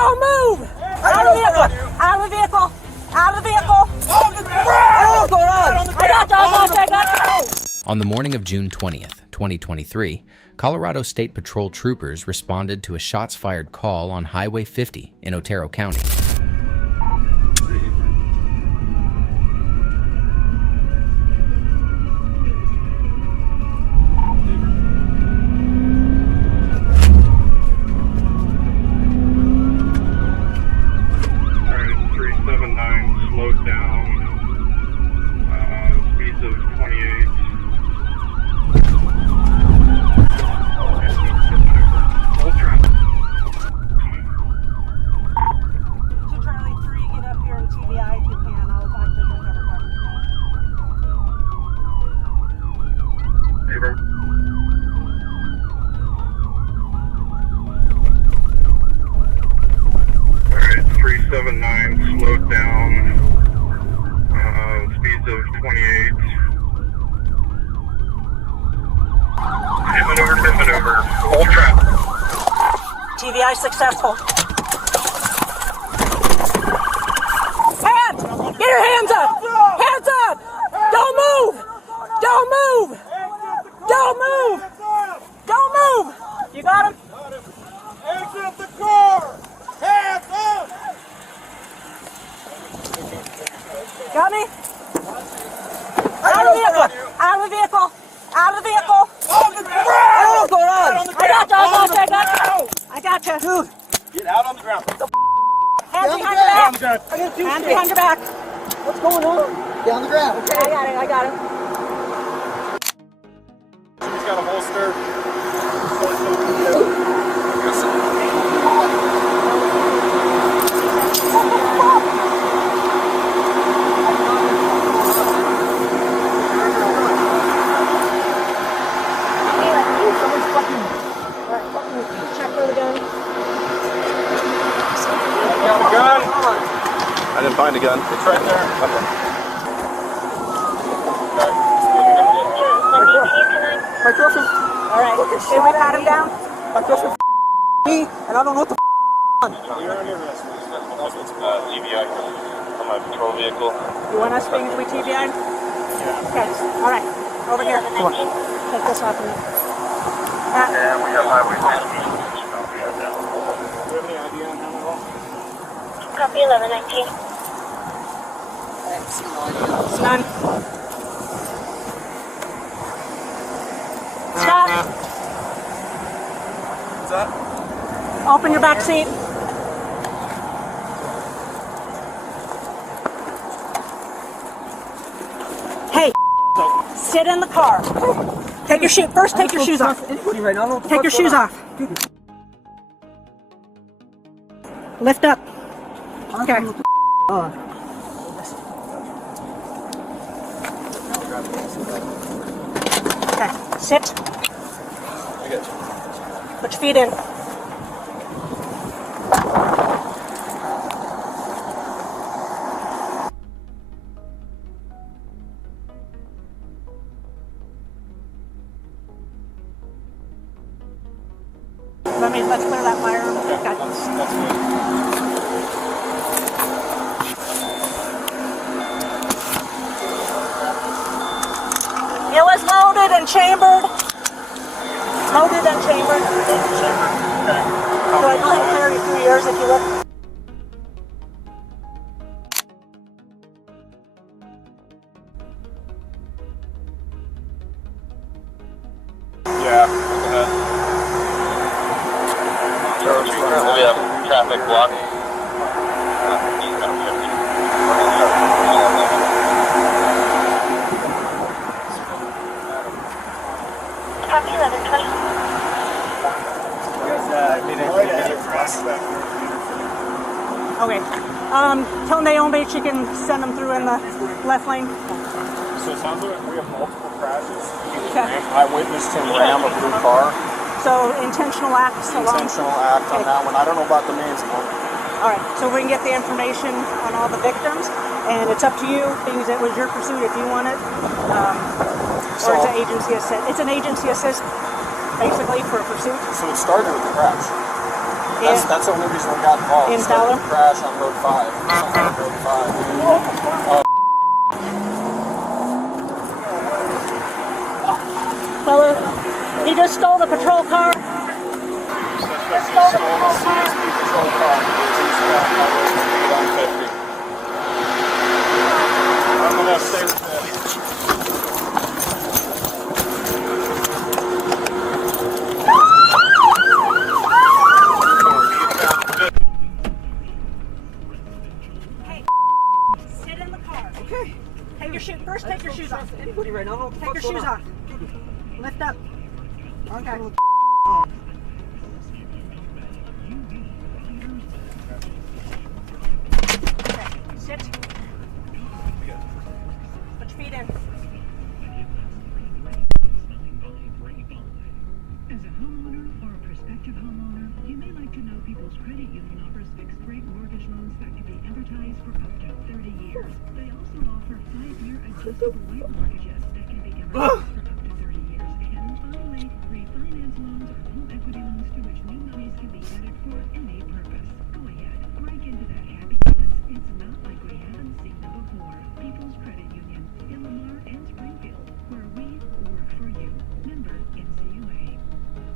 Don't move! Out of the vehicle! Out of the vehicle! Out of the vehicle! What's going on? I got you! On the morning of June 20th, 2023, Colorado State Patrol troopers responded to a shots-fired call on Highway 50 in Otero County. Slowed down, speeds of 28. Full traffic. So Charlie 3, get up here and TBI if you can. I'll talk to the cover car. Favor. Alright, 379 slowed down. Speeds of 28. Tip maneuver. Full traffic. TBI successful. Hands! Get your hands up! Hands up! Don't move! Don't move! Don't move! Don't move! You got him? Exit the car! Hands up! Got me? Out of the vehicle! Out of the vehicle! Out of the vehicle! What's going on? I got you! Dude! Get out on the ground. Hands behind your back! Hands Hands behind your back! What's going on? Get on the ground. Okay, I got it. He's got a holster. Check for the gun. Got a gun? I didn't find a gun. It's right there. My girlfriend. All right. Did we pat him down? My girlfriend me, and I don't know what the on. EVI on my patrol vehicle. You want us being we TBI? Yeah. Okay. All right. Over here. Come on. Take this off of me. Yeah, we have highway 50. Do you have any idea on how at all? Copy 1119. None. Stop. What's that? Open your back seat. Hey. Sit in the car. Take your shoes. First, take your shoes off. Right now, Take your shoes off. Lift up. Okay. Okay. Sit. Put your feet in. Let's clear that fire. Okay, that's good. It was loaded and chambered. Loaded and chambered. So I can clear you through yours if you look. Yeah, go ahead. So we have traffic block. Copy 1120. Okay. Tell Naomi she can send them through in the left lane. So it sounds like we have multiple crashes. Okay. I witnessed him ram a blue car. So intentional acts along. Intentional act on that one. I don't know about the man's one. All right. So we can get the information on all the victims, and it's up to you. Things it was your pursuit if you want it, or it's an agency assist. It's an agency assist, basically, for a pursuit. So it started with the crash. That's the only reason we got involved. In It's like a Fowler? crash on Road 5. On Road 5. Well, he just stole the patrol car. Just stole the patrol car. Patrol car. I'm gonna stay with that. Hey, sit in the car. Okay. Take your shoes. First, take your shoes off. Anybody right now? Take your shoes off. Lift up. Okay. Okay. Sit. Put your feet in. As a homeowner or a prospective homeowner, you may like to know People's Credit Union offers fixed-rate mortgage loans that can be amortized for up to 30 years. They also offer 5-year adjustable rate mortgages that can be amortized for up to 30 years. And finally, refinance loans are home equity loans to which new monies can be added for any purpose. Go ahead, break into that happy dance. It's not like we haven't seen it before. People's Credit Union in Lamar and Springfield, where we work for you. Member NCUA.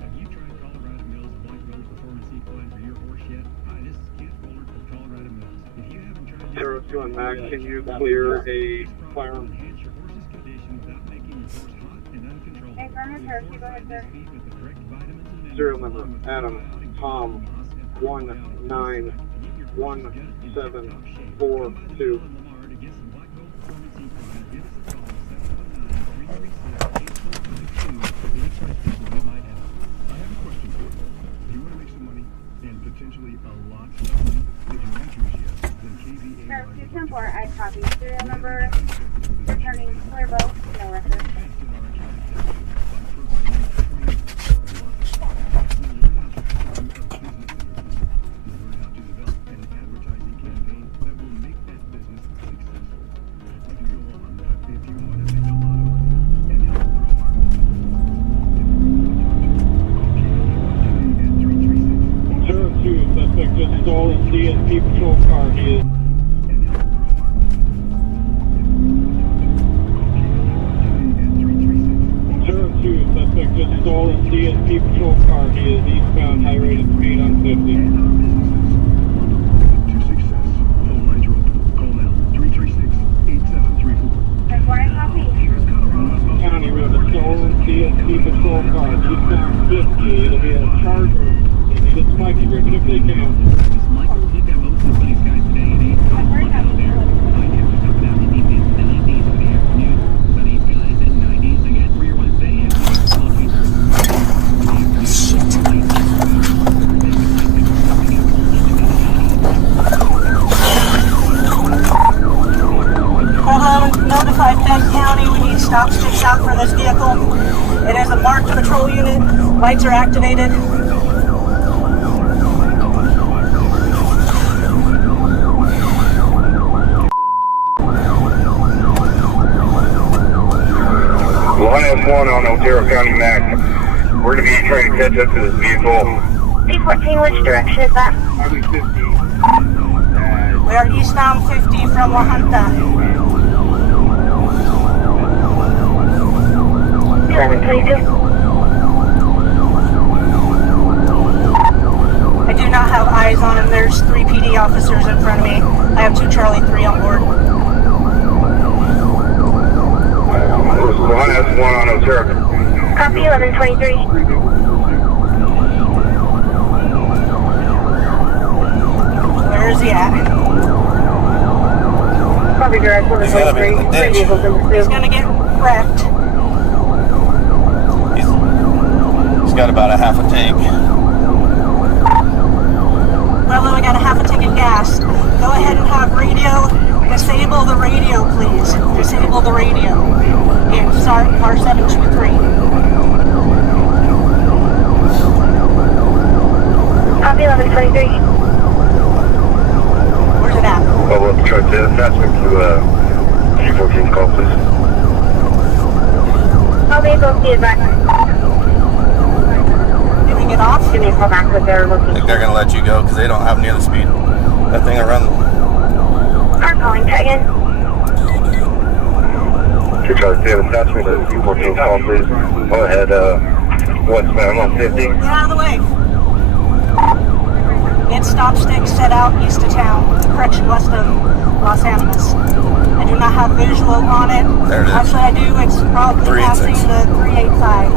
Have you tried Colorado Mills White Rose Performance Equine for your horse yet? Hi, this is Kent Fuller from Colorado Mills. If you haven't tried 02 on Mac, can you clear a firearm? enhance your horse's condition without making your horse hot and uncontrollable. Hey, Garmin, sir, go ahead, sir. Feed with the correct vitamins and minerals, Serial number, along with Adam, probiotics, Tom, moss, and 1917442. Lamar to get some White Rose Performance Equine. Give us a call, 719-336-8452 for the extra people we might have. I have a question for you. Do you want to make some money and potentially a lot of money? If your answer is yes, then KVA Sir, 210-4, I copy. Serial number, returning clear boat, no record. Suspect just stole a CSP patrol car. He is. Suspect just stole a CSP patrol car. He is eastbound, high rated speed on 50. To success. Phone lines are open. Call now. 336-8734. That's why I copy. County Road, a stolen CSP patrol car. Eastbound 50. It'll be a Charger. They need a spike stripping if they can. Michael, he got most of the police guys today at 8 o'clock. I'm very happy. I kept coming out in the evenings and 90s in the afternoon. But these guys in 90s, they got 3 or Wednesday and Notified Penn County, we need stop sticks out for this vehicle. It is a marked patrol unit. Lights are activated. Line S1 on Otero County Mac. We're going to be trying to catch up to this vehicle. P14, which direction is that? Highway 50. We are eastbound 50 from La Junta. 722. I do not have eyes on him. There's 3 PD officers in front of me. I have 2 Charlie 3 on board. Line S1 on Otero. Copy 1123. Where is he at? Copy direct 1123. 3 vehicles in He's pursuit. gonna get wrecked. He's got about a half a tank. Well, we got a half a tank of gas. Go ahead and have radio. Disable the radio, please. Disable the radio. In car 723. Copy 1123. Where's it at? Well, we'll try to attachment to G14 call, please. All vehicles be advised. Did we get off? Give me a call back with their I think location. they're gonna let you go because they don't have near the speed. That thing will run. Car calling, try again. 257, attach me to 214 call, please. Go ahead, westbound 150. Get out of the way. Get stop sticks set out east of town, correction, west of Los Angeles. I do not have visual on it. There it is. Actually, I do. It's probably 386. passing the 385.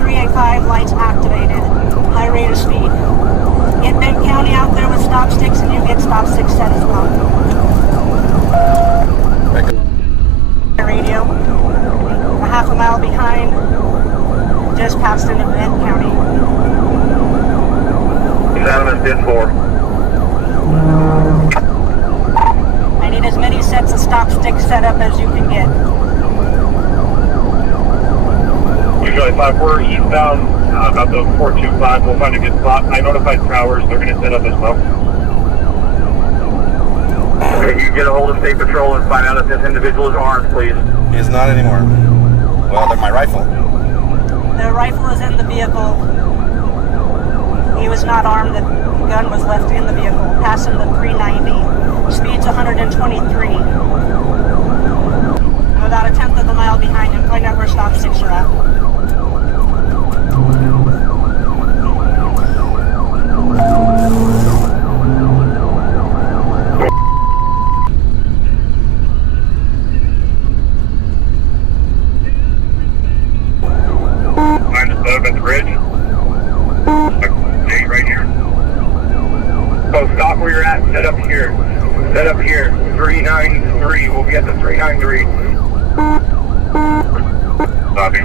385 lights activated. High rate of speed. Get Bend County out there with stop sticks, and you get stop sticks set as well. Radio. A half a mile behind. Just passed into Bend County. He's out of his 10-4. I need as many sets of stop sticks set up as you can get. Usually 5, we're eastbound about the 425. We'll find a good spot. I notified Towers. They're going to set up as well. Can you get a hold of State Patrol and find out if this individual is armed, please? He is not anymore. Well, they're my rifle. The rifle is in the vehicle. He was not armed. The gun was left in the vehicle. Passing the 390. Speed's 123. I'm about a tenth of a mile behind him. Find out where stop sticks are at. Find us set up at the bridge. Stay right here. So stop where you're at. Set up here. Set up here. 393. We'll be at the 393. Copy.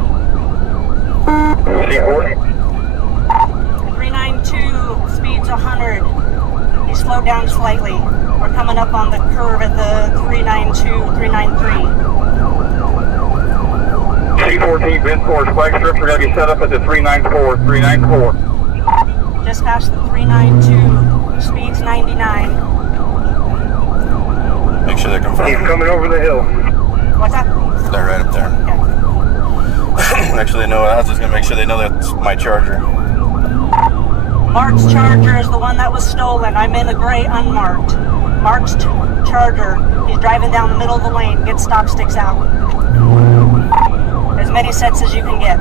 C40. 392. Speed's 100. He slowed down slightly. We're coming up on the curve at the 392, 393. C14, Bend Force, flag strips are going to be set up at the 394, 394. Just past the 392. Speed's 99. Make sure they're He's confirmed. coming over the hill. What's that? They're right up there. Okay. Actually, no, I was just gonna make sure they know that's my Charger. Mark's Charger is the one that was stolen. I'm in a gray unmarked. Mark's Charger. He's driving down the middle of the lane. Get stop sticks out. As many sets as you can get.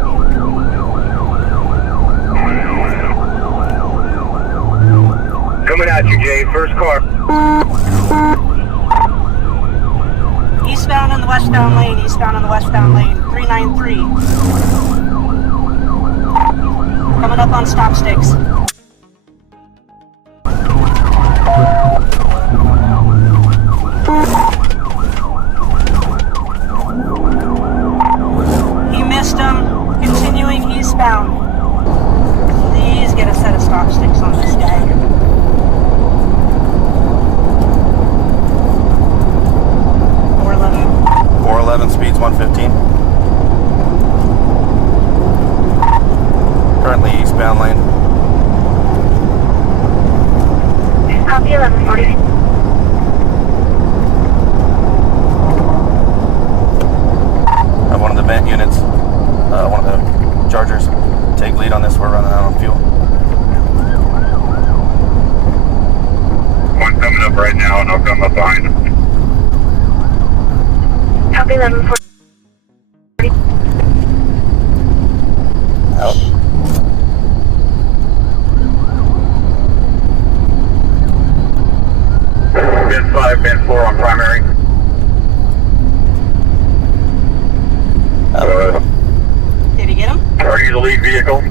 Coming at you, Jay. First car. Eastbound in the westbound lane. Eastbound in the westbound lane. 393. Coming up on stop sticks. He missed him. Continuing eastbound. Please get a set of stop sticks on this guy. 411 speeds 115. Currently eastbound lane. Copy 1140. Have one of the vent units, one of the Chargers, take lead on this. We're running out on fuel. One coming up right now, and I'll come up behind him. Copy 1140. Out. Bend 5, Bend 4 on primary. Did he get him? Are you the lead vehicle?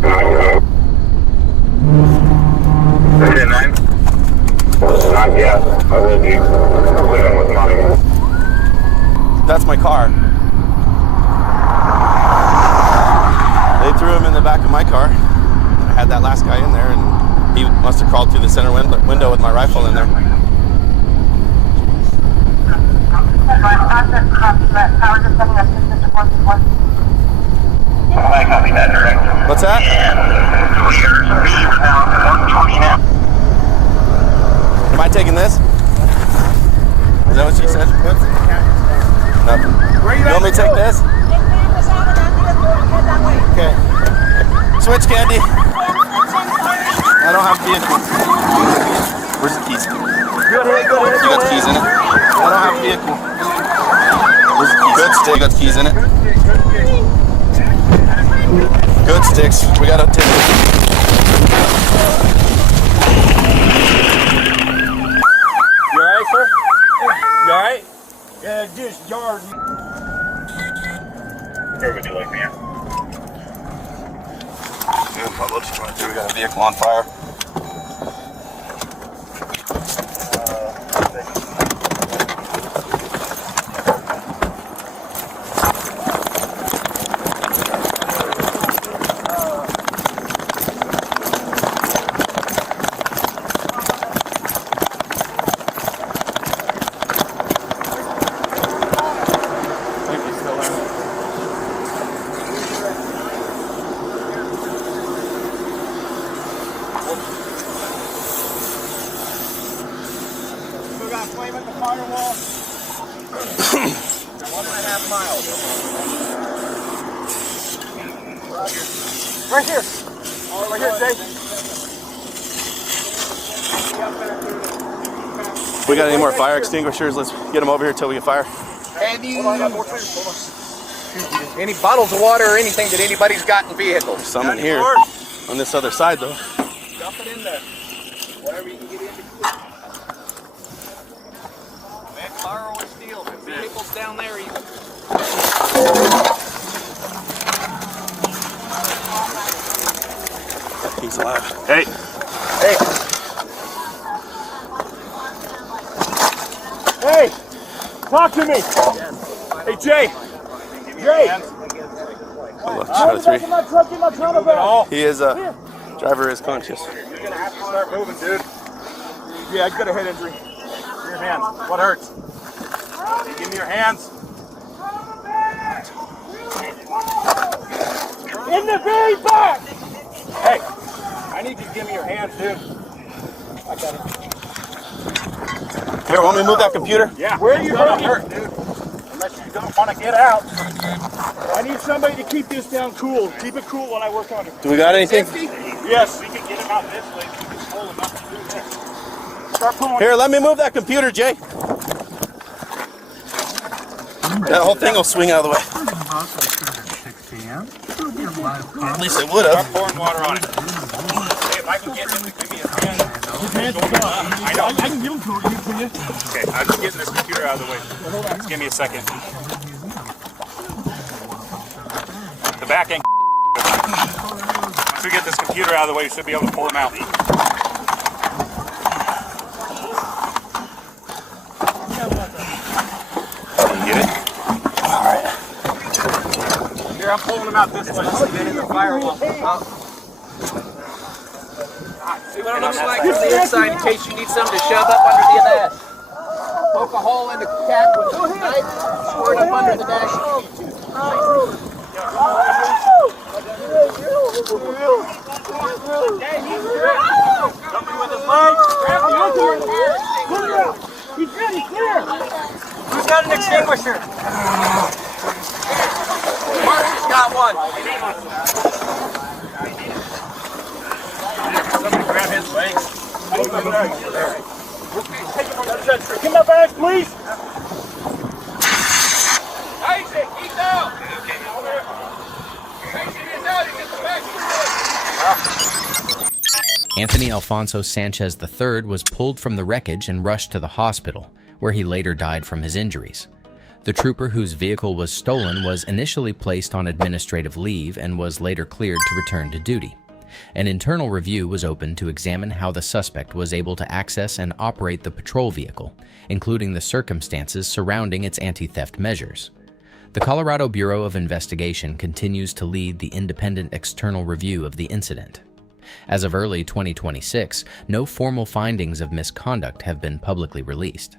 10-9? Not yet. I will be living with money. That's my car. They threw him in the back of my car. I had that last guy in there, and he must have crawled through the center window with my rifle in there. I copy that direct. What's that? Am I taking this? Is that what she said? Nothing. You want me to take this? Get Candace out of that vehicle and head that way. Okay. Switch, Candy. have a vehicle. Where's the keys? You got the keys in it? I don't have a vehicle. Where's the keys? Good stick. You got the keys in it? Good sticks. We got a ticket. You alright, sir? You alright? Yeah, just yard. Where would you like me at? We got a vehicle on fire. We got flame at the firewall. 1.5 miles. Right here. Right here, Jay. We got any more fire extinguishers? Let's get them over here till we get fire. Any bottles of water or anything that anybody's got in vehicles? There's some in here. On this other side, though. Dump it in there. Whatever you can get in. Man, fire or steel. The vehicle's down there. He's alive. Hey. Hey. Hey, talk to me. Hey, Jay. Jay. Shot of 3. Get my truck, get my tunnel back. He is driver is conscious. You're gonna have to start moving, dude. Yeah, I got a head injury. Your hands. What hurts? Hey, give me your hands. In the very back. Hey, I need you to give me your hands, dude. I got it. Here, want me to move that computer? Yeah. Where are you hurt, dude? Unless you don't want to get out. I need somebody to keep this down cool. Keep it cool while I work on it. Do we got anything? Yes. We can get him out this way. We can pull him up through there. Start pulling. Here, let me move that computer, Jay. That whole thing will swing out of the way. At least it would have. Start pouring water on it. Hey, if I can get him to give me his hand. I know. I can give him to you. Okay, I'm just getting this computer out of the way. Just give me a second. The back end. Once we get this computer out of the way, we should be able to pull him out. Get it? All right. Here, I'm pulling him out this way. Been in the firewall. See what it looks like from the inside in case you need something to shove up under the dash. Poke a hole in the cat with a knife, squirt up under the dash. Somebody with his leg. Grab the other one. Put it out. He's ready, clear. Who's got an extinguisher? Mark's got one. Somebody grab his legs. Get my bags, please. Isaac, he's out. Anthony Alfonso Sanchez III was pulled from the wreckage and rushed to the hospital, where he later died from his injuries. The trooper whose vehicle was stolen was initially placed on administrative leave and was later cleared to return to duty. An internal review was opened to examine how the suspect was able to access and operate the patrol vehicle, including the circumstances surrounding its anti-theft measures. The Colorado Bureau of Investigation continues to lead the independent external review of the incident. As of early 2026, no formal findings of misconduct have been publicly released.